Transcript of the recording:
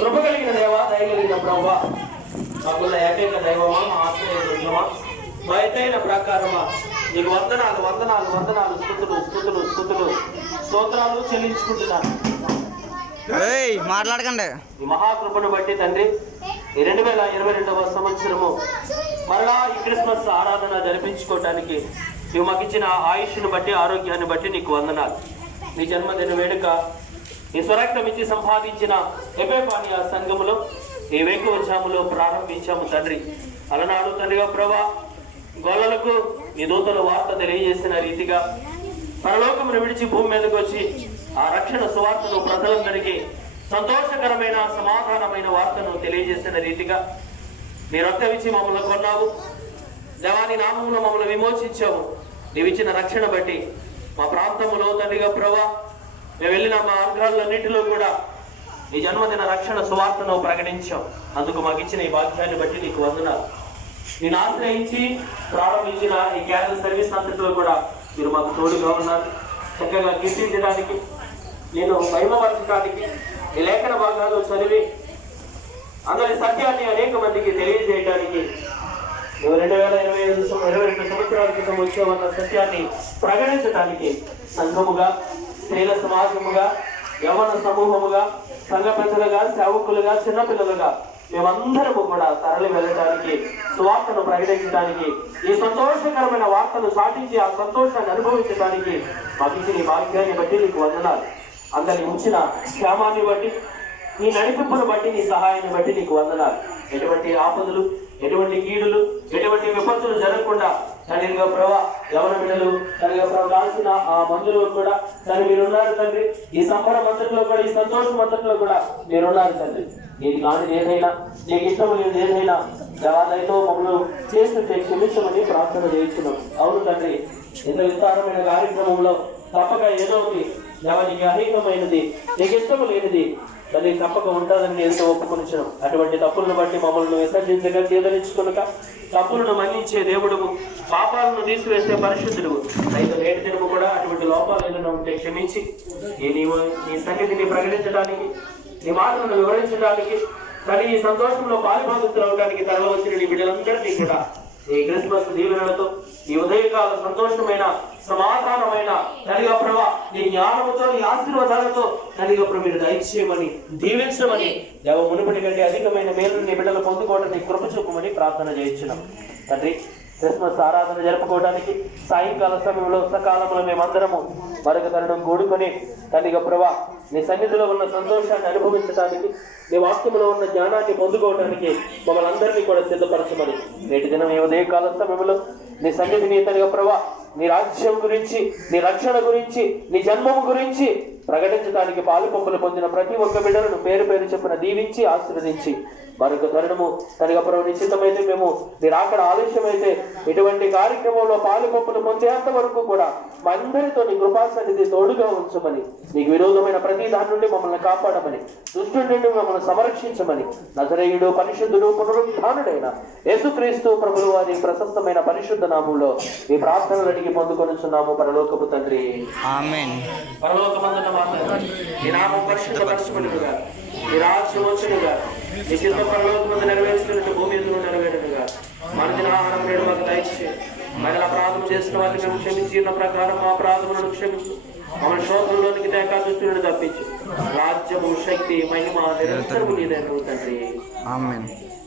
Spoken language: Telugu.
కృప కలిగిన దేవా, దయగలిగిన ప్రభువా, మాకున్న ఏకైక దైవమా, మా ఆశ్రయమా, మా ఎత్తైన ప్రకారమా, నీకు వందనాలు వందనాలు వందనాలు, స్తుతులు స్తుతులు స్తుతులు స్తోత్రాలు చెల్లించుకుంటున్నాను. మాట్లాడకండి. ఈ మహాకృపను బట్టి తండ్రి, ఈ 2022వ సంవత్సరము మరలా ఈ క్రిస్మస్ ఆరాధన జరిపించుకోవటానికి నువ్వు మాకు ఇచ్చిన ఆయుష్ను బట్టి, ఆరోగ్యాన్ని బట్టి నీకు వందనాలు. నీ జన్మదిన వేడుక నీ స్వరక్తం ఇచ్చి సంపాదించిన ఎపేపానియా సంఘములో ఈ వేకువజాములో ప్రారంభించాము తండ్రి. అలనాడు తండ్రిగా ప్రభా, గొల్లలకు నీ దూతల వార్త తెలియజేసిన రీతిగా పరలోకమును విడిచి భూమి మీదకి వచ్చి ఆ రక్షణ సువార్తను ప్రజలందరికీ సంతోషకరమైన సమాధానమైన వార్తను తెలియజేసిన రీతిగా నీ రక్తమిచ్చి మమ్మల్ని కొన్నావు దేవాని నామములో మమ్మల్ని విమోచించావు. నీవిచ్చిన రక్షణ బట్టి మా ప్రాంతంలో తండ్రిగా ప్రభా, మేము వెళ్ళిన మా మార్గాలన్నింటిలో కూడా నీ జన్మదిన రక్షణ సువార్తను ప్రకటించాం. అందుకు మాకు ఇచ్చిన ఈ భాగ్యాన్ని బట్టి నీకు వందనాలు. నేను ఆశ్రయించి ప్రారంభించిన ఈ క్యాన్సర్ సర్వీస్ అంతటిలో కూడా మీరు మాకు తోడుగా ఉన్నారు. చక్కగా కీర్తించడానికి, నేను మహిమపరచడానికి, ఈ లేఖన భాగాలు చదివి అందరి సత్యాన్ని అనేక మందికి తెలియజేయడానికి, 2022 సంవత్సరాల క్రితం వచ్చామన్న సత్యాన్ని ప్రకటించడానికి సంఘముగా, స్త్రీల సమాజముగా, యవన సమూహముగా, సంఘ పెద్దలుగా, సేవకులుగా, చిన్నపిల్లలుగా మేమందరము కూడా తరలి వెళ్ళడానికి, సువార్తను ప్రకటించడానికి, ఈ సంతోషకరమైన వార్తను సాటించి ఆ సంతోషాన్ని అనుభవించడానికి మాకు ఇచ్చిన ఈ భాగ్యాన్ని బట్టి నీకు వందనాలు. అందరిని ఉంచిన క్షేమాన్ని బట్టి, నీ నడిపింపును బట్టి, నీ సహాయాన్ని బట్టి నీకు వందనాలు. ఎటువంటి ఆపదలు, ఎటువంటి కీడులు, ఎటువంటి విపత్తులు జరగకుండా తండ్రిగా ప్రభా, యవన బిడ్డలు తండ్రిగా ప్రభా కాల్సిన ఆ మందులు కూడా తండ్రి మీరున్నారు తండ్రి. ఈ సంబరం అంతట్లో కూడా, ఈ సంతోషం అంతట్లో కూడా మీరున్నారు తండ్రి. నీకు కానిది ఏదైనా, నీకు ఇష్టం లేనిది ఏదైనా దేవాలయంతో మమ్మల్ని చేస్తుంటే క్షమించమని ప్రార్థన చేయించున్నాం. అవును తండ్రి, ఇంత విస్తారమైన కార్యక్రమంలో తప్పక ఏదో ఒకటి నీకు అహితమైనది, నీకు ఇష్టము లేనిది తల్లి తప్పక ఉంటుందని నేను ఒప్పుకొనిచ్చాను. అటువంటి తప్పులను బట్టి మమ్మల్ని విసర్జించగా, చేదరించుకునక, తప్పులను మన్నించే దేవుడు, పాపాలను తీసివేసే పరిశుద్ధుడు. అయితే నేటి దినము కూడా అటువంటి లోపాలు ఏదైనా ఉంటే క్షమించి నీ సన్నిధిని ప్రకటించడానికి, నీ మాటలను వివరించడానికి, కానీ ఈ సంతోషంలో పాలుభాగస్తులు అవడానికి తరలి వచ్చిన నీ బిడ్డలందరినీ కూడా ఈ క్రిస్మస్ దీవెనలతో, ఈ ఉదయకాల సంతోషమైన సమాధానమైన నదిగా ప్రభా, నీ జ్ఞానముతో, నీ ఆశీర్వాదాలతో నదిగా ప్రభు మీరు దయచేయమని, దీవించమని, దేవ మునుపటి కంటే అధికమైన మేలు నీ బిడ్డలు పొందుకోవడం నీ కృప చూపమని ప్రార్థన చేయించున్నాం తండ్రి. క్రిస్మస్ ఆరాధన జరుపుకోవడానికి సాయంకాల సమయంలో సకాలంలో మేమందరము మరొక తరుణం కూడుకొని తండ్రిగా ప్రభా, నీ సన్నిధిలో ఉన్న సంతోషాన్ని అనుభవించడానికి, నీ వాక్యంలో ఉన్న జ్ఞానాన్ని పొందుకోవడానికి మమ్మల్ని అందరినీ కూడా సిద్ధపరచమని నేటి దినం ఈ ఉదయకాల సమయంలో నీ సన్నిధిని తండ్రిగా ప్రభా, నీ రాజ్యం గురించి, నీ రక్షణ గురించి, నీ జన్మము గురించి ప్రకటించడానికి పాలు పంపులు పొందిన ప్రతి ఒక్క బిడ్డలను పేరు పేరు చొప్పున దీవించి ఆశీర్వదించి మరొక తరుణము తనగా ప్రభు నిశ్చితమైతే మేము మీరు అక్కడ ఆలస్యమైతే ఇటువంటి కార్యక్రమంలో పాలు పంపులు పొందేంత వరకు కూడా మా అందరితో నీ కృపాసన్నిధి తోడుగా ఉంచమని, నీకు విరోధమైన ప్రతి దాని నుండి మమ్మల్ని కాపాడమని, దుష్టుడి నుండి మమ్మల్ని సంరక్షించమని నజరేయుడు, పరిశుద్ధుడు, పునరుద్ధానుడైన యేసుక్రీస్తు ప్రభువు వారి ప్రశస్తమైన పరిశుద్ధ నామంలో ఈ ప్రార్థనలు అడిగి పొందుకొనిచున్నాము పరలోకపు తండ్రి. ఆమేన్. పరలోకమందున మాట్లాడండి. ఈ నామం పరిశుద్ధపరచబడునుగా, ఈ రాజ్యం వచ్చునుగా, ఈ చిత్త పరలోకమందు నెరవేర్చుకున్నట్టు భూమి మీద నెరవేరునుగా. మన దినాహారం నేడు మాకు దయచేసి, మరలా అపరాధం చేసిన వారిని మేము క్షమించిన ప్రకారం మా అపరాధములను క్షమించు. మమ్మల్ని శోధంలోనికి తేక దుష్టులను తప్పించు. రాజ్యము, శక్తి, మహిమ నిరంతరము నీదే తండ్రి. ఆమేన్.